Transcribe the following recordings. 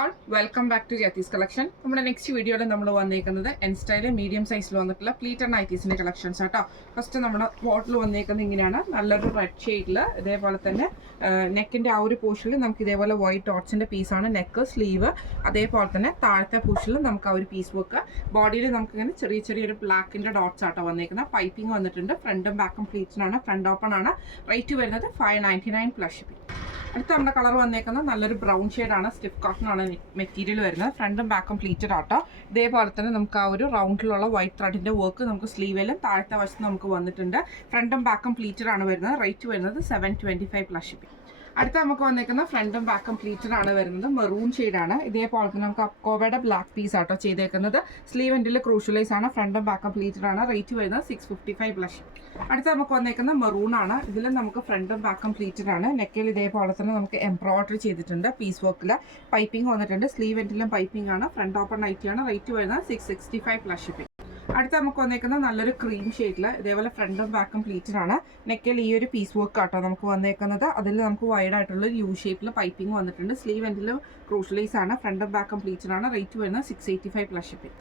All welcome back to യത്തീസ് collection. നമ്മുടെ next വീഡിയോയിൽ നമ്മൾ വന്നേക്കുന്നത് എൻ സ്റ്റൈല് മീഡിയം സൈസിൽ വന്നിട്ടുള്ള പ്ലീറ്റഡ് നൈറ്റീസിന്റെ കളക്ഷൻസ് ആട്ടോ. ഫസ്റ്റ് നമ്മുടെ ബോട്ടിൽ വന്നേക്കുന്നത് ഇങ്ങനെയാണ്, നല്ലൊരു റെഡ് ഷെയ്ഡിൽ. ഇതേപോലെ തന്നെ നെക്കിന്റെ ആ ഒരു പോർഷനിൽ നമുക്ക് ഇതേപോലെ വൈറ്റ് ഡോട്ട്സിന്റെ പീസാണ് നെക്ക്, സ്ലീവ്. അതേപോലെ തന്നെ താഴത്തെ പോർഷനിൽ നമുക്ക് ആ ഒരു പീസ് വർക്ക്. ബോഡിയിൽ നമുക്ക് ഇങ്ങനെ ചെറിയൊരു ബ്ലാക്കിന്റെ ഡോട്ട്സ് ആട്ടോ വന്നേക്കുന്നത്. പൈപ്പിംഗ് വന്നിട്ടുണ്ട്. ഫ്രണ്ടും ബാക്കും പ്ലീറ്റ്സിനാണ്. ഫ്രണ്ട് ഓപ്പൺ ആണ്. റേറ്റ് വരുന്നത് 599 പ്ലസ് ഷിപ്പിംഗ്. അടുത്ത നമ്മുടെ കളർ വന്നേക്കുന്നത് നല്ലൊരു ബ്രൗൺ ഷെയ്ഡാണ്. സ്റ്റിഫ് കോട്ടൺ ആണ് മെറ്റീരിയൽ വരുന്നത്. ഫ്രണ്ടും ബാക്കും പ്ലീറ്റഡ് ആട്ടോ. ഇതേപോലെ തന്നെ നമുക്ക് ആ ഒരു റൗണ്ടിലുള്ള വൈറ്റ് ത്രെഡിന്റെ വർക്ക് നമുക്ക് സ്ലീവിലും താഴത്തെ വശത്ത് നമുക്ക് വന്നിട്ടുണ്ട്. ഫ്രണ്ടും ബാക്കും പ്ലീറ്റഡ് ആണ് വരുന്നത്. റേറ്റ് വരുന്നത് 725 പ്ലസ് ഷിപ്പിംഗ്. അടുത്ത നമുക്ക് വന്നേക്കുന്ന ഫ്രണ്ടും ബാക്കും പ്ലീറ്റഡ് ആണ് വരുന്നത്. മെറൂൺ ഷെയ്ഡാണ്. ഇതേപോലെ തന്നെ നമുക്ക് അപ്കോവയുടെ ബ്ലാക്ക് പീസ് ആട്ടോ ചെയ്തേക്കുന്നത്. സ്ലീവ് എൻഡിൽ ക്രൂഷ്യലൈസ് ആണ്. ഫ്രണ്ടും ബാക്കും പ്ലീറ്റഡ് ആണ്. റേറ്റ് വരുന്നത് 655 പ്ലസ്. അടുത്ത നമുക്ക് വന്നേക്കുന്ന മെറൂൺ ആണ്. ഇതിൽ നമുക്ക് ഫ്രണ്ടും ബാക്കും പ്ലീറ്റഡ് ആണ്. നെക്കിൽ ഇതേപോലെ തന്നെ നമുക്ക് എംബ്രോയിഡറി ചെയ്തിട്ടുണ്ട്. പീസ് വർക്കിൽ പൈപ്പിംഗ് വന്നിട്ടുണ്ട്. സ്ലീവ് എൻഡിലും പൈപ്പിംഗ് ആണ്. ഫ്രണ്ട് ഓപ്പൺ നൈറ്റിയാണ്. റേറ്റ് വരുന്നത് 665 പ്ലസ് ഷിപ്പിംഗ്. അടുത്ത നമുക്ക് വന്നേക്കുന്നത് നല്ലൊരു ക്രീം ഷെയ്ഡിൽ ഇതേപോലെ ഫ്രണ്ടും ബാക്കും പ്ലീറ്റഡ് ആണ്. നെക്കിൽ ഈ ഒരു പീസ് വർക്ക് ആട്ടോ നമുക്ക് വന്നേക്കുന്നത്. അതിൽ നമുക്ക് വൈഡ് ആയിട്ടുള്ള യു ഷേപ്പിൽ പൈപ്പിംഗ് വന്നിട്ടുണ്ട്. സ്ലീവ് എൻഡിൽ ക്രൂഷ്യലൈസ് ആണ്. ഫ്രണ്ടും ബാക്കും പ്ലീറ്റഡ് ആണ്. റേറ്റ് വരുന്നത് 685 പ്ലസ് ഷിപ്പിംഗ്.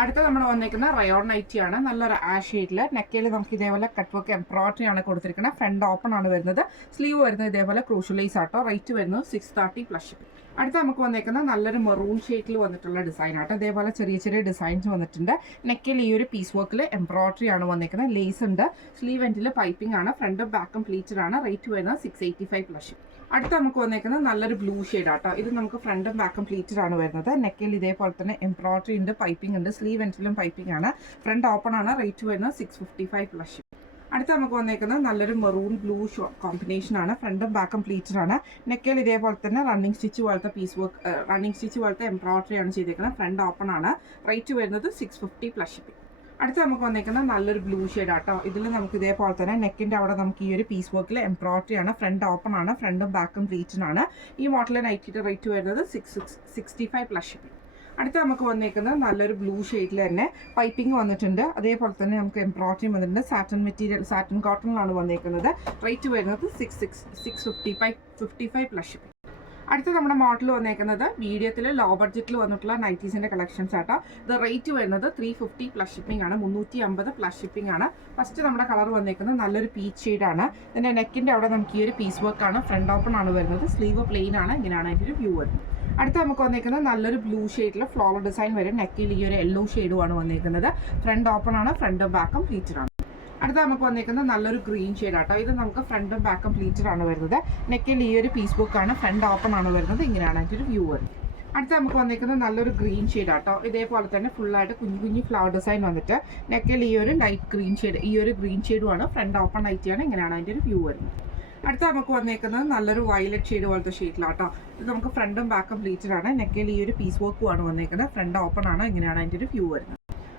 അടുത്ത നമ്മൾ വന്നേക്കുന്ന റയോൺ നൈറ്റി ആണ്. നല്ലൊരു ആഷ് ഷെയ്ഡിൽ നെക്കിൽ നമുക്ക് ഇതേപോലെ കട്ട് വർക്ക് എംബ്രോയിഡറി ആണ് കൊടുത്തിരിക്കുന്നത്. ഫ്രണ്ട് ഓപ്പൺ ആണ് വരുന്നത്. സ്ലീവ് വരുന്നത് ഇതേപോലെ ക്രൂഷ്യലൈസ് ആട്ടോ. റേറ്റ് വരുന്നത് 630 പ്ലസ് ഷിപ്പിംഗ്. അടുത്ത നമുക്ക് വന്നേക്കുന്ന നല്ലൊരു മെറൂൺ ഷെയ്ഡിൽ വന്നിട്ടുള്ള ഡിസൈൻ ആട്ടോ. ഇതേപോലെ ചെറിയ ഡിസൈൻസ് വന്നിട്ടുണ്ട്. നെക്കിൽ ഈ ഒരു പീസ് വർക്കിൽ എംബ്രോയിഡറി ആണ് വന്നേക്കുന്നത്. ലേസ് ഉണ്ട്. സ്ലീവ് എൻഡിൽ പൈപ്പിംഗ് ആണ്. ഫ്രണ്ടും ബാക്കും പ്ലീറ്റഡ് ആണ്. റേറ്റ് വരുന്നത് 685 പ്ലസ്. അടുത്ത നമുക്ക് വന്നേക്കുന്നത് നല്ലൊരു ബ്ലൂ ഷെയ്ഡ് ആട്ടോ. ഇത് നമുക്ക് ഫ്രണ്ടും ബാക്കും പ്ലീറ്റഡ് ആണ് വരുന്നത്. നെക്കിൽ ഇതേപോലെ തന്നെ എംബ്രോയിഡറി ഉണ്ട്, പൈപ്പിംഗ് ഉണ്ട്. സ്ലീവ് എൻഡിലും പൈപ്പിംഗ് ആണ്. ഫ്രണ്ട് ഓപ്പൺ ആണ്. റേറ്റ് വരുന്നത് 655 പ്ലസ്. അടുത്ത നമുക്ക് വന്നേക്കുന്നത് നല്ലൊരു മെറൂൺ ബ്ലൂ കോമ്പിനേഷൻ ആണ്. ഫ്രണ്ടും ബാക്കും പ്ലീറ്റഡ് ആണ്. നെക്കിൽ ഇതേപോലെ തന്നെ റണ്ണിങ് സ്റ്റിച്ച് പോലത്തെ പീസ് വർക്ക്, റണ്ണിങ് സ്റ്റിച്ച് പോലത്തെ എംബ്രോയിഡറി ആണ് ചെയ്തേക്കുന്നത്. ഫ്രണ്ട് ഓപ്പൺ ആണ്. റേറ്റ് വരുന്നത് 650 പ്ലസ് ഷിപ്പിംഗ്. അടുത്ത നമുക്ക് വന്നേക്കുന്നത് നല്ലൊരു ബ്ലൂ ഷെയ്ഡ് ആട്ടോ. ഇതിൽ നമുക്ക് ഇതേപോലെ തന്നെ നെക്കിന്റെ അവിടെ നമുക്ക് ഈ ഒരു പീസ് വർക്കിൽ എംബ്രോയിഡറി ആണ്. ഫ്രണ്ട് ഓപ്പൺ ആണ്. ഫ്രണ്ടും ബാക്കും പ്ലീറ്റഡ് ആണ്. ഈ മോഡലിലെ നൈറ്റിയുടെ റേറ്റ് വരുന്നത് 665 പ്ലസ് ഷിപ്പിംഗ്. അടുത്ത നമുക്ക് വന്നേക്കുന്നത് നല്ലൊരു ബ്ലൂ ഷെയ്ഡിൽ തന്നെ പൈപ്പിംഗ് വന്നിട്ടുണ്ട്. അതേപോലെ തന്നെ നമുക്ക് എംബ്രോയിഡറി വന്നിട്ടുണ്ട്. സാറ്റൻ മെറ്റീരിയൽ, സാറ്റൻ കോട്ടണിലാണ് വന്നേക്കുന്നത്. റേറ്റ് വരുന്നത് 655 പ്ലസ് ഷിപ്പിംഗ്. അടുത്ത നമ്മുടെ മോഡൽ വന്നേക്കുന്നത് മീഡിയത്തിൽ ലോ ബഡ്ജറ്റിൽ വന്നിട്ടുള്ള നൈറ്റീസിന്റെ കളക്ഷൻസ് ആട്ടോ. ഇത് റേറ്റ് വരുന്നത് 350 പ്ലസ് ഷിപ്പിംഗ് ആണ്. 350 പ്ലസ് ഷിപ്പിംഗ് ആണ്. ഫസ്റ്റ് നമ്മുടെ കളർ വന്നേക്കുന്നത് നല്ലൊരു പീച്ച് ഷെയ്ഡാണ്. ഇതിന്റെ നെക്കിന്റെ അവിടെ നമുക്ക് ഈ ഒരു പീസ് വർക്ക് ആണ്. ഫ്രണ്ട് ഓപ്പൺ ആണ് വരുന്നത്. സ്ലീവ് പ്ലെയിൻ ആണ്. ഇങ്ങനെയാണ് അതിൻ്റെ ഒരു വ്യൂ വരുന്നത്. അടുത്ത നമുക്ക് വന്നേക്കുന്നത് നല്ലൊരു ബ്ലൂ ഷെയ്ഡിൽ ഫ്ലോറൽ ഡിസൈൻ വരും. നെക്കിൽ ഈ ഒരു യെല്ലോ ഷെയ്ഡുമാണ് വന്നേക്കുന്നത്. ഫ്രണ്ട് ഓപ്പൺ ആണ്. ഫ്രണ്ടും ബാക്കും പ്ലീറ്റഡ് ആണ്. അടുത്ത നമുക്ക് വന്നേക്കുന്നത് നല്ലൊരു ഗ്രീൻ ഷെയ്ഡ് ആട്ടോ. ഇത് നമുക്ക് ഫ്രണ്ടും ബാക്കും പ്ലീറ്റഡ് ആണ് വരുന്നത്. നെക്കിൽ ഈ ഒരു പീസ് ബുക്ക് ആണ്. ഫ്രണ്ട് ഓപ്പൺ ആണ് വരുന്നത്. ഇങ്ങനെയാണ് അതിൻ്റെ ഒരു വ്യൂ വരുന്നത്. അടുത്ത നമുക്ക് വന്നേക്കുന്നത് നല്ലൊരു ഗ്രീൻ ഷെയ്ഡ് ആട്ടോ. ഇതേപോലെ തന്നെ ഫുള്ളായിട്ട് കുഞ്ഞു ഫ്ലവർ ഡിസൈൻ വന്നിട്ട് നെക്കിൽ ഈ ഒരു ലൈറ്റ് ഗ്രീൻ ഷെയ്ഡ്, ഈ ഒരു ഗ്രീൻ ഷെയ്ഡുമാണ്. ഫ്രണ്ട് ഓപ്പൺ ആയിട്ടാണ്. ഇങ്ങനെയാണ് അതിൻ്റെ ഒരു വ്യൂ വരുന്നത്. അടുത്ത നമുക്ക് വന്നേക്കുന്നത് നല്ലൊരു വയലറ്റ് ഷെയ്ഡ് പോലത്തെ ഷെയ്ഡിലാട്ടോ. ഇത് നമുക്ക് ഫ്രണ്ടും ബാക്കും പ്ലീറ്റഡ് ആണ്. നെക്കിൽ ഈ ഒരു പീസ് വർക്കുമാണ് വന്നേക്കുന്നത്. ഫ്രണ്ട് ഓപ്പൺ ആണ്. ഇങ്ങനെയാണ് അതിൻ്റെ ഒരു വ്യൂ വരുന്നത്.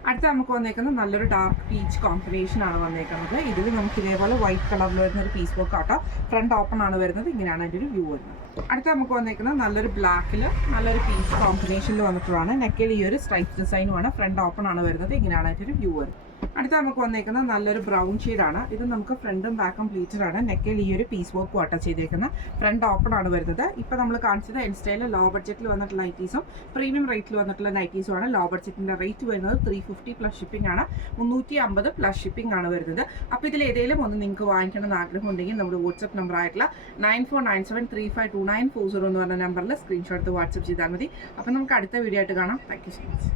അടുത്ത നമുക്ക് വന്നേക്കുന്നത് നല്ലൊരു ഡാർക്ക് പീച്ച് കോമ്പിനേഷൻ ആണ് വന്നേക്കുന്നത്. ഇതിൽ നമുക്ക് ഇതേപോലെ വൈറ്റ് കളറിൽ വരുന്ന ഒരു പീസ് വർക്ക് ആട്ടോ. ഫ്രണ്ട് ഓപ്പൺ ആണ് വരുന്നത്. ഇങ്ങനെയാണ് അതിൻ്റെ ഒരു വ്യൂ വരുന്നത്. അടുത്ത നമുക്ക് വന്നേക്കുന്നത് നല്ലൊരു ബ്ലാക്കിൽ നല്ലൊരു പീച്ച് കോമ്പിനേഷനിൽ വന്നിട്ടുള്ളതാണ്. നെക്കിൽ ഈ ഒരു സ്ട്രൈപ്പ് ഡിസൈനുമാണ്. ഫ്രണ്ട് ഓപ്പൺ ആണ് വരുന്നത്. ഇങ്ങനെയാണ് അതിൻ്റെ ഒരു വ്യൂ വരുന്നത്. അടുത്ത നമുക്ക് വന്നേക്കുന്നത് നല്ലൊരു ബ്രൗൺ ഷെയ്ഡാണ്. ഇത് നമുക്ക് ഫ്രണ്ടും ബാക്കും പ്ലീറ്റഡ് ആണ്. നെക്കിൽ ഈ ഒരു പീസ് വർക്ക് ആട്ടോ ചെയ്തേക്കുന്നത്. ഫ്രണ്ട് ഓപ്പൺ ആണ് വരുന്നത്. ഇപ്പോൾ നമ്മൾ കാണിച്ചത് എൻ സ്റ്റൈലിൽ ലോ ബഡ്ജറ്റിൽ വന്നിട്ടുള്ള നൈറ്റീസും പ്രീമിയം റേറ്റിൽ വന്നിട്ടുള്ള നൈറ്റീസും ആണ്. ലോ ബഡ്ജറ്റിൻ്റെ റേറ്റ് വരുന്നത് 350 പ്ലസ് ഷിപ്പിംഗ് ആണ്. 350 പ്ലസ് ഷിപ്പിംഗ് ആണ് വരുന്നത്. അപ്പോൾ ഇതിൽ ഏതെങ്കിലും ഒന്ന് നിങ്ങൾക്ക് വാങ്ങിക്കണമെന്ന് ആഗ്രഹം ഉണ്ടെങ്കിൽ നമ്മുടെ വാട്സ്ആപ്പ് നമ്പർ ആയിട്ടുള്ള 9497352940 എന്ന് പറഞ്ഞ നമ്പറിൽ സ്ക്രീൻഷോട്ട് വാട്സ്ആപ്പ് ചെയ്താൽ മതി. അപ്പോൾ നമുക്ക് അടുത്ത വീഡിയോ ആയിട്ട് കാണാം. Thank you so much.